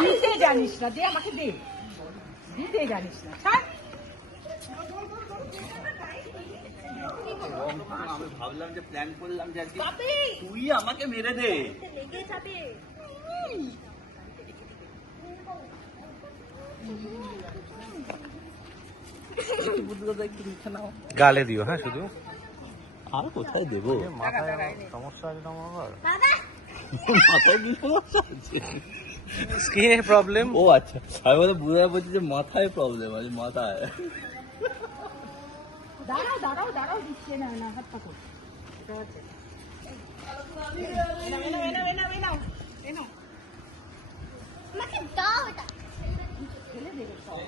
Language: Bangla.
দিতে জানিস না, দে আমাকে, দে, দিতে জানিস না। আমি ভাবলাম যে প্ল্যান করলাম যে তুই আমাকে মেরে দে। গালে দিও, হ্যাঁ শুধু। আর কোথায় দেবো? মাথায় সমস্যা আছে তোমার? মাথায় কি সমস্যা আছে? স্কিনে প্রবলেম। ও আচ্ছা, আমি বলে বুঝতে পারছি যে মাথায় প্রবলেম আছে, মাথায়। দাঁড়াও দাঁড়াও দাঁড়াও, দিচ্ছে না, না হাত পাকো। আমাকে দাও এটা। ফেলে দেবে সব।